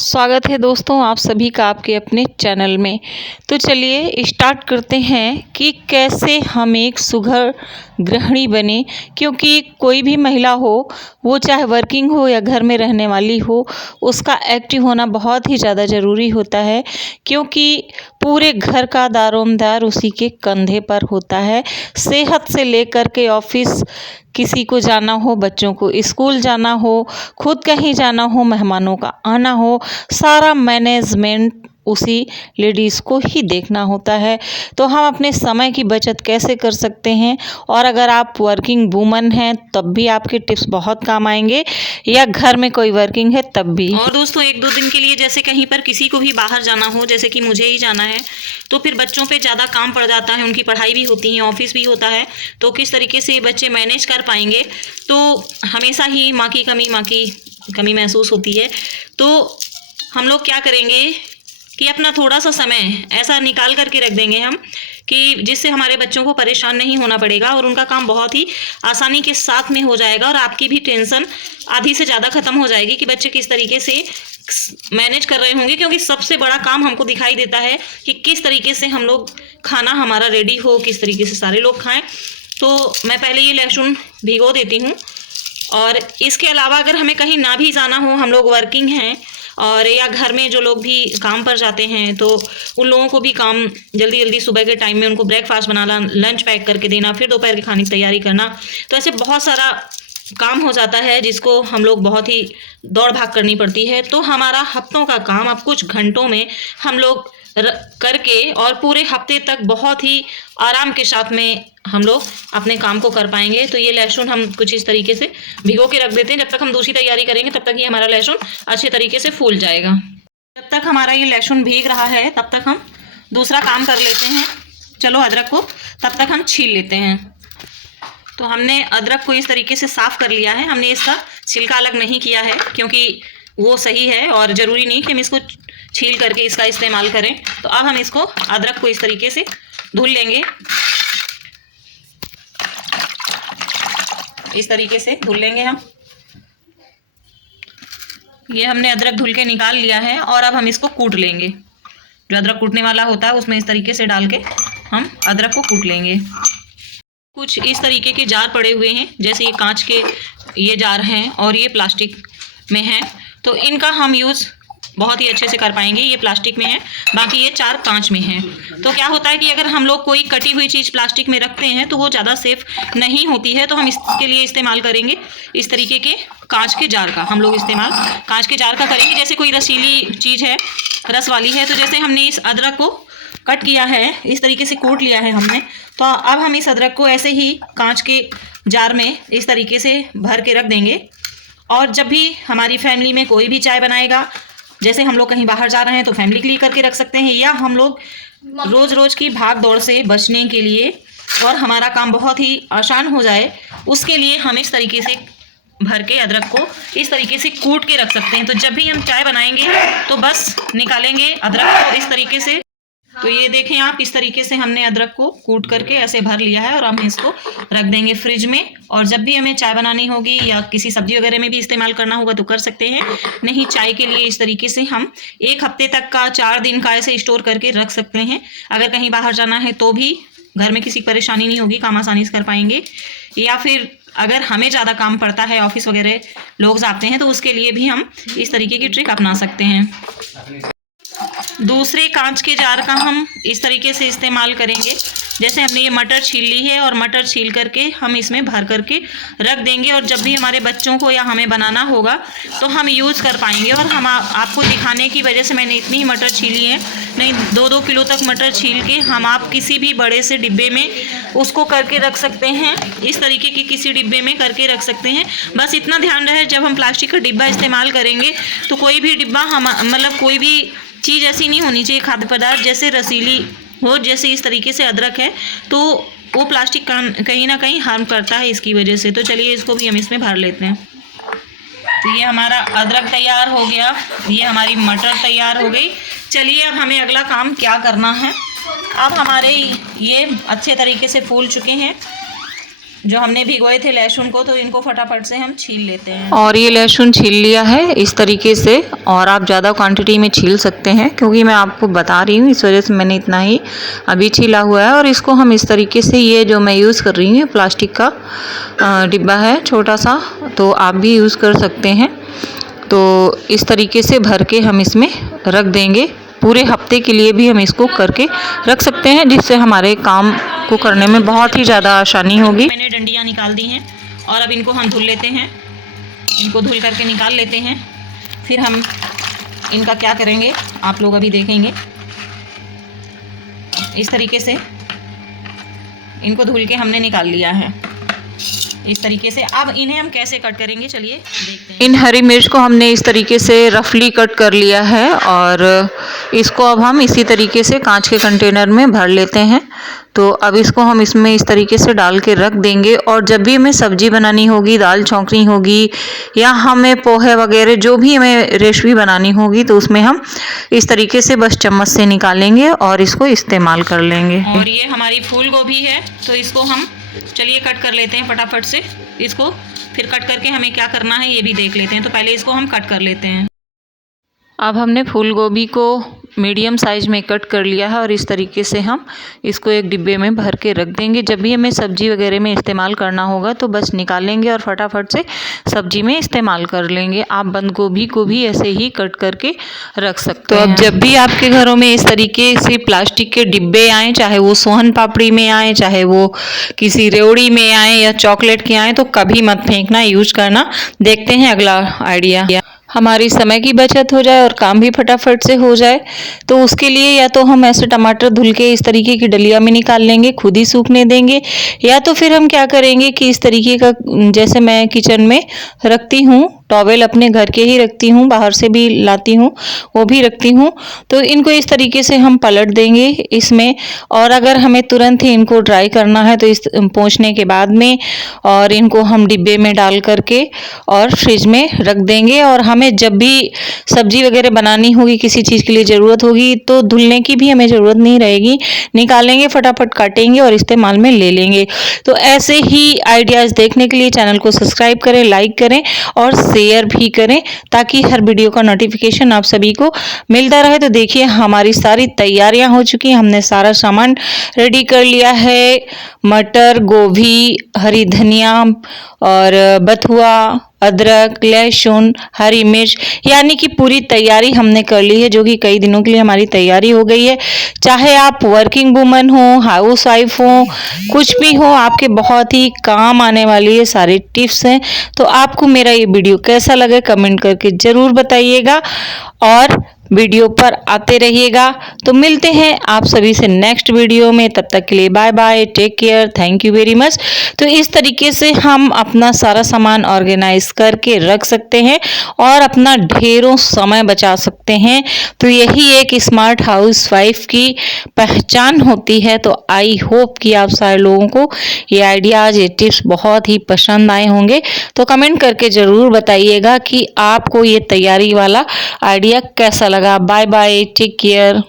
स्वागत है दोस्तों आप सभी का आपके अपने चैनल में। तो चलिए स्टार्ट करते हैं कि कैसे हम एक सुघड़ गृहिणी बने, क्योंकि कोई भी महिला हो, वो चाहे वर्किंग हो या घर में रहने वाली हो, उसका एक्टिव होना बहुत ही ज़्यादा ज़रूरी होता है, क्योंकि पूरे घर का दारोमदार उसी के कंधे पर होता है। सेहत से लेकर के ऑफिस किसी को जाना हो, बच्चों को स्कूल जाना हो, खुद कहीं जाना हो, मेहमानों का आना हो, सारा मैनेजमेंट उसी लेडीज़ को ही देखना होता है। तो हम अपने समय की बचत कैसे कर सकते हैं, और अगर आप वर्किंग वूमन हैं तब भी आपके टिप्स बहुत काम आएंगे, या घर में कोई वर्किंग है तब भी। और दोस्तों, एक दो दिन के लिए जैसे कहीं पर किसी को भी बाहर जाना हो, जैसे कि मुझे ही जाना है, तो फिर बच्चों पे ज़्यादा काम पड़ जाता है, उनकी पढ़ाई भी होती है, ऑफिस भी होता है, तो किस तरीके से बच्चे मैनेज कर पाएंगे। तो हमेशा ही माँ की कमी महसूस होती है। तो हम लोग क्या करेंगे कि अपना थोड़ा सा समय ऐसा निकाल करके रख देंगे हम, कि जिससे हमारे बच्चों को परेशान नहीं होना पड़ेगा और उनका काम बहुत ही आसानी के साथ में हो जाएगा, और आपकी भी टेंशन आधी से ज़्यादा ख़त्म हो जाएगी कि बच्चे किस तरीके से मैनेज कर रहे होंगे। क्योंकि सबसे बड़ा काम हमको दिखाई देता है कि किस तरीके से हम लोग खाना हमारा रेडी हो, किस तरीके से सारे लोग खाएँ। तो मैं पहले ये लहसुन भिगो देती हूँ। और इसके अलावा अगर हमें कहीं ना भी जाना हो, हम लोग वर्किंग हैं, और या घर में जो लोग भी काम पर जाते हैं, तो उन लोगों को भी काम जल्दी जल्दी सुबह के टाइम में उनको ब्रेकफास्ट बनाना, लंच पैक करके देना, फिर दोपहर के खाने की तैयारी करना, तो ऐसे बहुत सारा काम हो जाता है जिसको हम लोग बहुत ही दौड़ भाग करनी पड़ती है। तो हमारा हफ्तों का काम अब कुछ घंटों में हम लोग करके और पूरे हफ्ते तक बहुत ही आराम के साथ में हम लोग अपने काम को कर पाएंगे। तो ये लहसुन हम कुछ इस तरीके से भिगो के रख देते हैं। जब तक हम दूसरी तैयारी करेंगे तब तक ये हमारा लहसुन अच्छे तरीके से फूल जाएगा। जब तक हमारा ये लहसुन भीग रहा है तब तक हम दूसरा काम कर लेते हैं। चलो, अदरक को तब तक हम छील लेते हैं। तो हमने अदरक को इस तरीके से साफ़ कर लिया है। हमने इसका छिलका अलग नहीं किया है, क्योंकि वो सही है और ज़रूरी नहीं कि हम इसको छील करके इसका इस्तेमाल करें। तो अब हम इसको अदरक को इस तरीके से धुल लेंगे, इस तरीके से धुल लेंगे हम। ये हमने अदरक धुल के निकाल लिया है, और अब हम इसको कूट लेंगे। जो अदरक कूटने वाला होता है उसमें इस तरीके से डाल के हम अदरक को कूट लेंगे। कुछ इस तरीके के जार पड़े हुए हैं, जैसे ये कांच के ये जार हैं और ये प्लास्टिक में हैं, तो इनका हम यूज़ बहुत ही अच्छे से कर पाएंगे। ये प्लास्टिक में है, बाकी ये चार कांच में हैं। तो क्या होता है कि अगर हम लोग कोई कटी हुई चीज़ प्लास्टिक में रखते हैं तो वो ज़्यादा सेफ नहीं होती है। तो हम इसके लिए इस्तेमाल करेंगे इस तरीके के कांच के जार का। हम लोग इस्तेमाल कांच के जार का करेंगे। जैसे कोई रसीली चीज़ है, रस वाली है, तो जैसे हमने इस अदरक को कट किया है, इस तरीके से कूट लिया है हमने, तो अब हम इस अदरक को ऐसे ही कांच के जार में इस तरीके से भर के रख देंगे। और जब भी हमारी फैमिली में कोई भी चाय बनाएगा, जैसे हम लोग कहीं बाहर जा रहे हैं तो फैमिली के लिए करके रख सकते हैं, या हम लोग रोज़ रोज़ की भाग दौड़ से बचने के लिए और हमारा काम बहुत ही आसान हो जाए, उसके लिए हम इस तरीके से भर के अदरक को इस तरीके से कूट के रख सकते हैं। तो जब भी हम चाय बनाएंगे तो बस निकालेंगे अदरक को इस तरीके से। तो ये देखें आप, इस तरीके से हमने अदरक को कूट करके ऐसे भर लिया है, और हम इसको रख देंगे फ्रिज में। और जब भी हमें चाय बनानी होगी या किसी सब्जी वगैरह में भी इस्तेमाल करना होगा तो कर सकते हैं, नहीं चाय के लिए इस तरीके से हम 1 हफ्ते तक का, 4 दिन का ऐसे स्टोर करके रख सकते हैं। अगर कहीं बाहर जाना है तो भी घर में किसी परेशानी नहीं होगी, काम आसानी से कर पाएंगे। या फिर अगर हमें ज़्यादा काम पड़ता है, ऑफिस वगैरह लोग जाते हैं, तो उसके लिए भी हम इस तरीके की ट्रिक अपना सकते हैं। दूसरे कांच के जार का हम इस तरीके से इस्तेमाल करेंगे। जैसे हमने ये मटर छील ली है, और मटर छील करके हम इसमें भर करके रख देंगे, और जब भी हमारे बच्चों को या हमें बनाना होगा तो हम यूज़ कर पाएंगे। और हम आपको दिखाने की वजह से मैंने इतनी ही मटर छीली है, नहीं 2-2 किलो तक मटर छील के हम आप किसी भी बड़े से डिब्बे में उसको करके रख सकते हैं। इस तरीके के किसी डिब्बे में करके रख सकते हैं। बस इतना ध्यान रहे, जब हम प्लास्टिक का डिब्बा इस्तेमाल करेंगे तो कोई भी डिब्बा मतलब कोई भी चीज़ ऐसी नहीं होनी चाहिए, खाद्य पदार्थ जैसे रसीली हो, जैसे इस तरीके से अदरक है, तो वो प्लास्टिक कहीं ना कहीं हार्म करता है इसकी वजह से। तो चलिए इसको भी हम इसमें भर लेते हैं। तो ये हमारा अदरक तैयार हो गया, ये हमारी मटर तैयार हो गई। चलिए अब हमें अगला काम क्या करना है। अब हमारे ये अच्छे तरीके से फूल चुके हैं, जो हमने भिगोए थे लहसुन को, तो इनको फटाफट से हम छील लेते हैं। और ये लहसुन छील लिया है इस तरीके से, और आप ज़्यादा क्वांटिटी में छील सकते हैं क्योंकि मैं आपको बता रही हूँ, इस वजह से मैंने इतना ही अभी छीला हुआ है। और इसको हम इस तरीके से, ये जो मैं यूज़ कर रही हूँ प्लास्टिक का डिब्बा है छोटा सा, तो आप भी यूज़ कर सकते हैं। तो इस तरीके से भर के हम इसमें रख देंगे। पूरे हफ्ते के लिए भी हम इसको करके रख सकते हैं, जिससे हमारे काम को करने में बहुत ही ज़्यादा आसानी होगी। मैंने डंडियाँ निकाल दी हैं और अब इनको हम धुल लेते हैं। इनको धुल करके निकाल लेते हैं। फिर हम इनका क्या करेंगे आप लोग अभी देखेंगे। इस तरीके से इनको धुल के हमने निकाल लिया है इस तरीके से। अब इन्हें हम कैसे कट करेंगे चलिए देखते हैं। इन हरी मिर्च को हमने इस तरीके से रफली कट कर लिया है और इसको अब हम इसी तरीके से कांच के कंटेनर में भर लेते हैं। तो अब इसको हम इसमें इस तरीके से डाल के रख देंगे, और जब भी हमें सब्जी बनानी होगी, दाल छौंकनी होगी, या हमें पोहे वगैरह जो भी हमें रेसिपी बनानी होगी, तो उसमें हम इस तरीके से बस चम्मच से निकालेंगे और इसको इस्तेमाल कर लेंगे। और ये हमारी फूल गोभी है, तो इसको हम चलिए कट कर लेते हैं फटाफट से। इसको फिर कट करके हमें क्या करना है ये भी देख लेते हैं। तो पहले इसको हम कट कर लेते हैं। अब हमने फूल गोभी को मीडियम साइज़ में कट कर लिया है और इस तरीके से हम इसको एक डिब्बे में भर के रख देंगे। जब भी हमें सब्जी वगैरह में इस्तेमाल करना होगा तो बस निकालेंगे और फटाफट से सब्जी में इस्तेमाल कर लेंगे। आप बंद गोभी को भी ऐसे ही कट करके रख सकते हैं। तो अब जब भी आपके घरों में इस तरीके से प्लास्टिक के डिब्बे आएँ, चाहे वो सोहन पापड़ी में आए, चाहे वो किसी रेवड़ी में आए या चॉकलेट के आए, तो कभी मत फेंकना, यूज करना। देखते हैं अगला आइडिया। हमारी समय की बचत हो जाए और काम भी फटाफट से हो जाए, तो उसके लिए या तो हम ऐसे टमाटर धुल के इस तरीके की डलिया में निकाल लेंगे, खुद ही सूखने देंगे, या तो फिर हम क्या करेंगे कि इस तरीके का, जैसे मैं किचन में रखती हूँ टॉवेल, अपने घर के ही रखती हूँ, बाहर से भी लाती हूँ वो भी रखती हूँ, तो इनको इस तरीके से हम पलट देंगे इसमें। और अगर हमें तुरंत ही इनको ड्राई करना है तो इस पोंछने के बाद में, और इनको हम डिब्बे में डाल करके और फ्रिज में रख देंगे। और हमें जब भी सब्जी वगैरह बनानी होगी, किसी चीज़ के लिए ज़रूरत होगी, तो धुलने की भी हमें ज़रूरत नहीं रहेगी, निकालेंगे, फटाफट काटेंगे और इस्तेमाल में ले लेंगे। तो ऐसे ही आइडियाज़ देखने के लिए चैनल को सब्सक्राइब करें, लाइक करें और शेयर भी करें, ताकि हर वीडियो का नोटिफिकेशन आप सभी को मिलता रहे। तो देखिए हमारी सारी तैयारियां हो चुकी हैं, हमने सारा सामान रेडी कर लिया है। मटर, गोभी, हरी धनिया और बथुआ, अदरक, लहसुन, हरी मिर्च, यानी कि पूरी तैयारी हमने कर ली है, जो कि कई दिनों के लिए हमारी तैयारी हो गई है। चाहे आप वर्किंग वुमन हो, हाउस वाइफ हो, कुछ भी हो, आपके बहुत ही काम आने वाली ये सारी टिप्स हैं। तो आपको मेरा ये वीडियो कैसा लगे कमेंट करके ज़रूर बताइएगा और वीडियो पर आते रहिएगा। तो मिलते हैं आप सभी से नेक्स्ट वीडियो में, तब तक के लिए bye bye, take care, thank you very much. तो इस तरीके से हम अपना सारा सामान ऑर्गेनाइज करके रख सकते हैं और अपना ढेरों समय बचा सकते हैं। तो यही एक स्मार्ट हाउस वाइफ की पहचान होती है। तो आई होप कि आप सारे लोगों को ये आइडियाज, ये टिप्स बहुत ही पसंद आए होंगे। तो कमेंट करके ज़रूर बताइएगा कि आपको ये तैयारी वाला आइडिया कैसा लगा। Bye bye, take care.